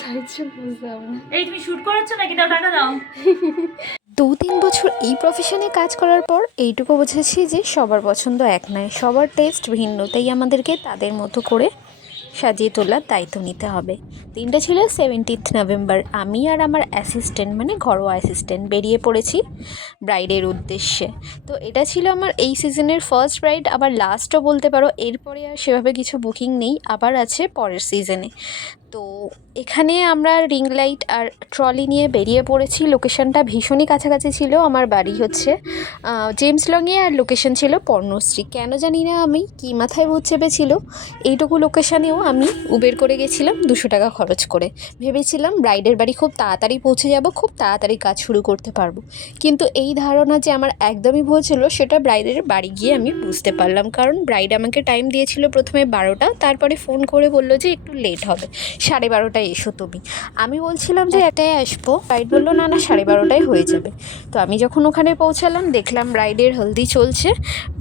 চাইছো বুঝতে হবে না। এই তুমি শুট করাচ্ছ নাকি? দাও টাকা দাও। 2-3 বছর এই প্রফেশনে কাজ করার পর এইটুকু বুঝেছি যে সবার পছন্দ এক নয়, সবার টেস্ট ভিন্ন, তাই আমাদেরকে তাদের মতো করে সাজিয়ে তোলার দায়িত্ব নিতে হবে। দিনটা ছিল 17th নভেম্বর। আমি আর আমার অ্যাসিস্ট্যান্ট, মানে ঘরোয়া অ্যাসিস্ট্যান্ট, বেরিয়ে পড়েছি ব্রাইডের উদ্দেশ্যে। তো এটা ছিল আমার এই সিজনের ফার্স্ট ব্রাইড, আবার লাস্টও বলতে পারো। এরপরে আর সেভাবে কিছু বুকিং নেই, আবার আছে পরের সিজনে। তো এখানে আমরা রিং লাইট আর ট্রলি নিয়ে বেরিয়ে পড়েছি। লোকেশনটা ভীষণই কাছাকাছি ছিল। আমার বাড়ি হচ্ছে জেমস লংয়ে, আর লোকেশন ছিল পর্ণশ্রী। কেন জানি না আমি কী মাথায় ভূত চেপেছিল, এইটুকু লোকেশানেও আমি উবের করে গেছিলাম 200 টাকা খরচ করে। ভেবেছিলাম ব্রাইডের বাড়ি খুব তাড়াতাড়ি পৌঁছে যাব, খুব তাড়াতাড়ি কাজ শুরু করতে পারবো। কিন্তু এই ধারণা যে আমার একদমই ভুল ছিল, সেটা ব্রাইডের বাড়ি গিয়ে আমি বুঝতে পারলাম। কারণ ব্রাইড আমাকে টাইম দিয়েছিল প্রথমে 12টা, তারপরে ফোন করে বললো যে একটু লেট হবে, 12:30টায় এসো তুমি। আমি বলছিলাম যে একটাই আসবো, ব্রাইড বললো না না 12:30টায় হয়ে যাবে। তো আমি যখন ওখানে পৌঁছালাম দেখলাম ব্রাইডের হলদি চলছে,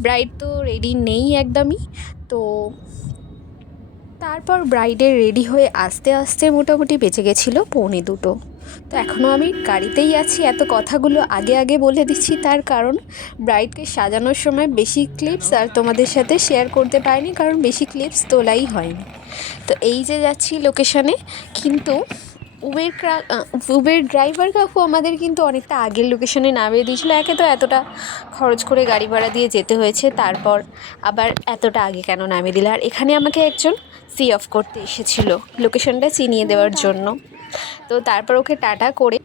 ব্রাইড তো রেডি নেই একদমই। তো তারপর ব্রাইডের রেডি হয়ে আস্তে আস্তে মোটামুটি বেঁচে গেছিলো 1:45। তো এখনও আমি গাড়িতেই আছি। এত কথাগুলো আগে আগে বলে দিচ্ছি, তার কারণ ব্রাইডকে সাজানোর সময় বেশি ক্লিপস আর তোমাদের সাথে শেয়ার করতে পারিনি, কারণ বেশি ক্লিপস তোলাই হয়নি। তো এই যে যাচ্ছি লোকেশানে, কিন্তু উবের ড্রাইভার কাকু আমাদের কিন্তু অনেকটা আগের লোকেশনে নামিয়ে দিয়েছিলো। একে তো এতটা খরচ করে গাড়ি ভাড়া দিয়ে যেতে হয়েছে, তারপর আবার এতটা আগে কেন নামিয়ে দিল। আর এখানে আমাকে একজন সি অফ করতে এসেছিলো লোকেশনটা চিনিয়ে দেওয়ার জন্য। তো তারপর ওকে টাটা করে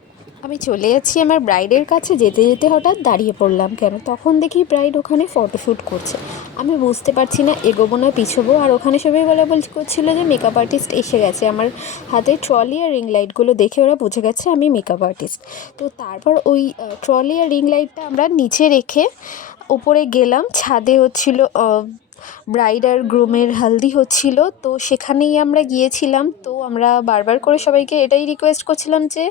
আমি চলে যাচ্ছি আমার ব্রাইডের কাছে। যেতে যেতে হঠাৎ দাঁড়িয়ে পড়লাম কেন, তখন দেখি ব্রাইড ওখানে ফটোশ্যুট করছে। আমি বুঝতে পারছি না এগোবো না পিছোবো। আর ওখানে সবাই বলাবলি করছিল যে মেকআপ আর্টিস্ট এসে গেছে। আমার হাতে ট্রলি আর রিং লাইটগুলো দেখে ওরা বুঝে গেছে আমি মেকআপ আর্টিস্ট। তো তারপর ওই ট্রলি আর রিং লাইটটা আমরা নিচে রেখে উপরে গেলাম। ছাদে হচ্ছিল ব্রাইড আর গ্রুমের হলদি হচ্ছিল, তো সেখানেই আমরা গিয়েছিলাম। তো আমরা বারবার করে সবাইকে এটাই রিকোয়েস্ট করছিলাম যে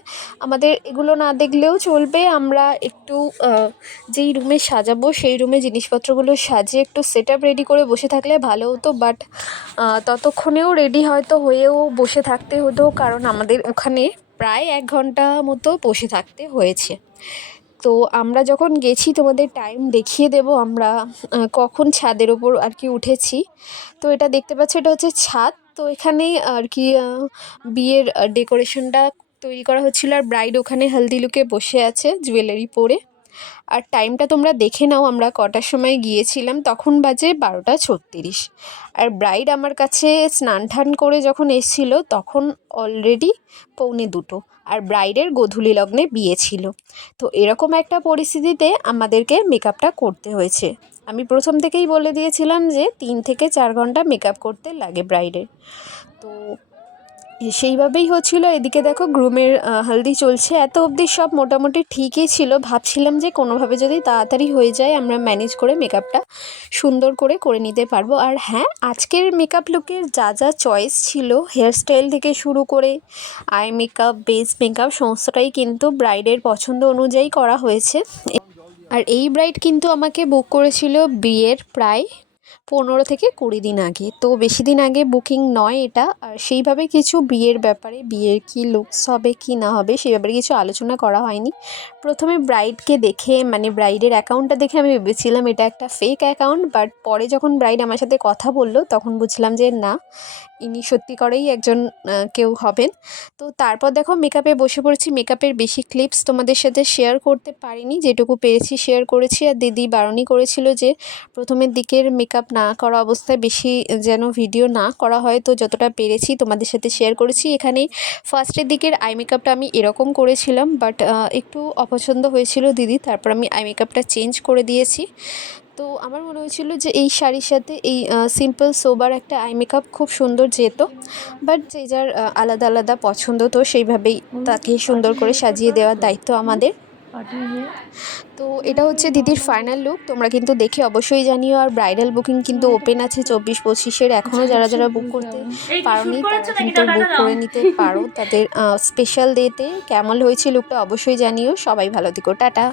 আমাদের এগুলো না দেখলেও চলবে, আমরা একটু যেই রুমে সাজাবো সেই রুমে জিনিসপত্রগুলো সাজিয়ে একটু সেট আপ রেডি করে বসে থাকলে ভালো হতো। বাট ততক্ষণেও রেডি হয়তো হয়েও বসে থাকতে হতো, কারণ আমাদের ওখানে প্রায় 1 ঘন্টা মতো বসে থাকতে হয়েছে। তো আমরা যখন গেছি তোমাদের টাইম দেখিয়ে দেব আমরা কখন ছাদের ওপর আর কি উঠেছি। তো এটা দেখতে পাচ্ছ, এটা হচ্ছে ছাদ। তো এখানে আর কি বিয়ের ডেকোরেশনটা তৈরি করা হচ্ছিলো, আর ব্রাইড ওখানে হলদি লুকে বসে আছে জুয়েলারি পরে। আর টাইমটা তোমরা দেখে নাও আমরা কটার সময় গিয়েছিলাম, তখন বাজে 12:36। আর ব্রাইড আমার কাছে স্নান টান করে যখন এসেছিলো তখন অলরেডি 1:45। আর ব্রাইডের গোধূলি লগ্নে বিয়ে ছিল। তো এরকম একটা পরিস্থিতিতে আমাদেরকে মেকআপটা করতে হয়েছে। আমি প্রথম থেকেই বলে দিয়েছিলাম যে 3 থেকে 4 ঘন্টা মেকআপ করতে লাগে ব্রাইডের। তো সেইভাবেই হচ্ছিলো। এদিকে দেখো গ্রুমের হলদি চলছে। এত অবধি সব মোটামুটি ঠিকই ছিল। ভাবছিলাম যে কোনোভাবে যদি তাড়াতাড়ি হয়ে যায় আমরা ম্যানেজ করে মেকআপটা সুন্দর করে নিতে পারবো। আর হ্যাঁ, আজকের মেকআপ লুকের যা যা চয়েস ছিল, হেয়ারস্টাইল থেকে শুরু করে আই মেকআপ, বেস মেকআপ, সমস্তটাই কিন্তু ব্রাইডের পছন্দ অনুযায়ী করা হয়েছে। আর এই ব্রাইড কিন্তু আমাকে বুক করেছিল বিয়ের প্রায় 15 থেকে 20 দিন আগে। তো বেশি দিন আগে বুকিং নয় এটা। আর সেইভাবে কিছু বিয়ের ব্যাপারে, বিয়ের কী লুকস হবে কি না হবে সেই ব্যাপারে কিছু আলোচনা করা হয়নি। প্রথমে ব্রাইডকে দেখে, মানে ব্রাইডের অ্যাকাউন্টটা দেখে আমি ভেবেছিলাম এটা একটা ফেক অ্যাকাউন্ট। বাট পরে যখন ব্রাইড আমার সাথে কথা বললো তখন বুঝলাম যে না, ইনি সত্যিকারেই একজন কেউ হবেন। তো তারপর দেখো মেকআপে বসে পড়েছি। মেকআপের বেশি ক্লিপস তোমাদের সাথে শেয়ার করতে পারিনি, যেটুকু পেরেছি শেয়ার করেছি। আর দিদি বারণই করেছিল যে প্রথমের দিকের মেকআপ না করা অবস্থায় বেশি যেন ভিডিও না করা হয়। তো যতটা পেরেছি তোমাদের সাথে শেয়ার করেছি। এখানে ফার্স্টের দিকের আই মেকআপটা আমি এরকম করেছিলাম, বাট একটু অপছন্দ হয়েছিল দিদি, তারপর আমি আই মেকআপটা চেঞ্জ করে দিয়েছি। তো আমার মনে হয়েছিল যে এই শাড়ির সাথে এই সিম্পল সোবার একটা আই মেকআপ খুব সুন্দর যেত। বাট যে যার আলাদা আলাদা পছন্দ, তো সেইভাবেই তাকে সুন্দর করে সাজিয়ে দেওয়ার দায়িত্ব আমাদের। তো এটা হচ্ছে দিদির ফাইনাল লুক। তোমরা কিন্তু দেখে অবশ্যই জানিও। আর ব্রাইডাল বুকিং কিন্তু ওপেন আছে 24-25-এর। এখনও যারা যারা বুক করতে পারোনি তারা কিন্তু বুক করে নিতে পারো তাদের স্পেশাল ডেতে। কেমন হয়েছে লুকটা অবশ্যই জানিও। সবাই ভালো থেকো, টাটা।